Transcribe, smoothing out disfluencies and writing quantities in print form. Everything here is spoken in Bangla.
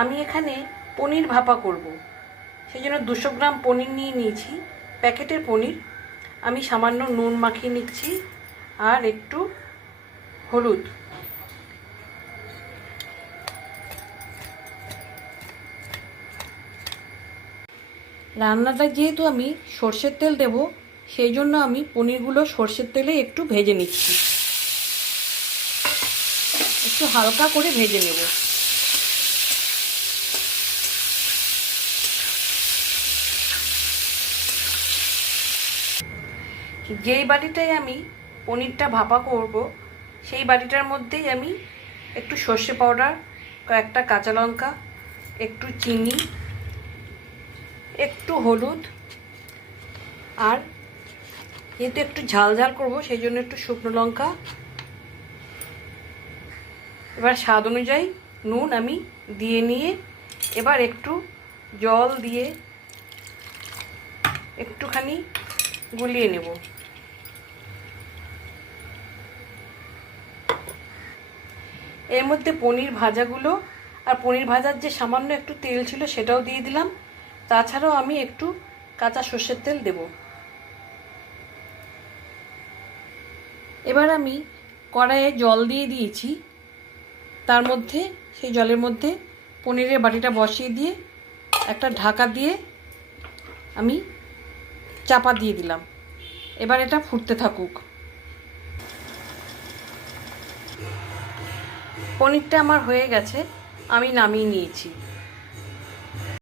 আমি এখানে পনির ভাপা করব। সেই জন্য 200 গ্রাম পনির নিয়ে নিয়েছি, প্যাকেটের পনির। আমি সামান্য নুন মাখিয়ে নিচ্ছি আর একটু হলুদ। রান্নাটা যেহেতু আমি সর্ষের তেল দেব, সেই জন্য আমি পনিরগুলো সর্ষের তেলে একটু ভেজে নিচ্ছি, একটু হালকা করে ভেজে নেব। যেই বাটিটায় আমি পনিরটা ভাপা করব, সেই বাটিটার মধ্যেই আমি একটু সর্ষে পাউডার, কয়েকটা কাঁচা লঙ্কা, একটু চিনি, একটু হলুদ, আর যেহেতু একটু ঝাল ঝাল করবো সেই জন্য একটু শুকনো লঙ্কা, এবার স্বাদ অনুযায়ী নুন আমি দিয়ে নিয়ে এবার একটু জল দিয়ে একটুখানি গুলিয়ে নেব। এর মধ্যে পনির ভাজাগুলো আর পনির ভাজার যে সামান্য একটু তেল ছিল সেটাও দিয়ে দিলাম। তাছাড়াও আমি একটু কাঁচা সর্ষের তেল দেব। এবার আমি কড়াইয়ে জল দিয়ে দিয়েছি, তার মধ্যে সেই জলের মধ্যে পনিরের বাটিটা বসিয়ে দিয়ে একটা ঢাকা দিয়ে আমি চাপা দিয়ে দিলাম। এবার এটা ফুটতে থাকুক। পনিরটা আমার হয়ে গেছে, আমি নামিয়ে নিয়েছি।